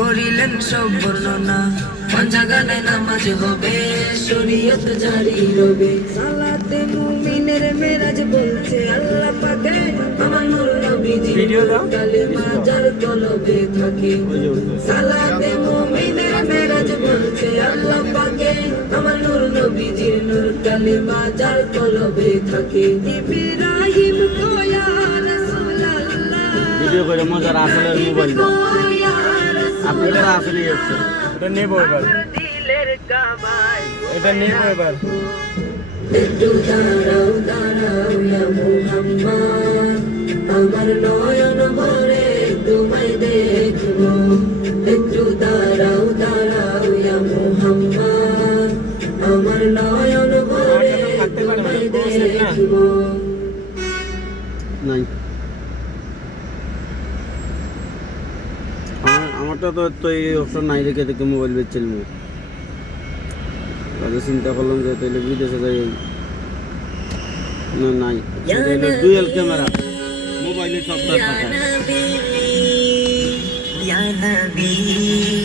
করিলেন সব বর্ণনা পাঞ্জাগানে নামাজ হবে শরীয়ত জারি রবে সালাতে মুমিনের মেরাজ বলছে আল্লাহ পাকে আমার নূর নবীজি কালেমা যার কলবে থাকে সালাতে মুমিনের মেরাজ বলছে আল্লাহ পাকে আমার নূর নবীজির নূর কালেমা যার কলবে থাকে ইব্রাহিম কোয়া রাসূলুল্লাহ ভিডিও করে মজার আসলের মোবাইল আপনাদের আসলে এটা নেবো এবার এটা নেবো এবার একটু দাঁড়াও দাঁড়াও ইয়া মুহাম্মদ আমার নয়ন ভরে তোমায় দেখবো একটু দাঁড়াও দাঁড়াও ইয়া মুহাম্মদ আমার নয়ন ভরে তোমায় দেখবো নাই আমারটা তো এই অপশন নাই রেখে দেখে মোবাইল বেচছিলাম তাহলে চিন্তা করলাম যে তাহলে বিদেশে যাই না নাই ডুয়েল ক্যামেরা মোবাইলে সব ইয়া নবী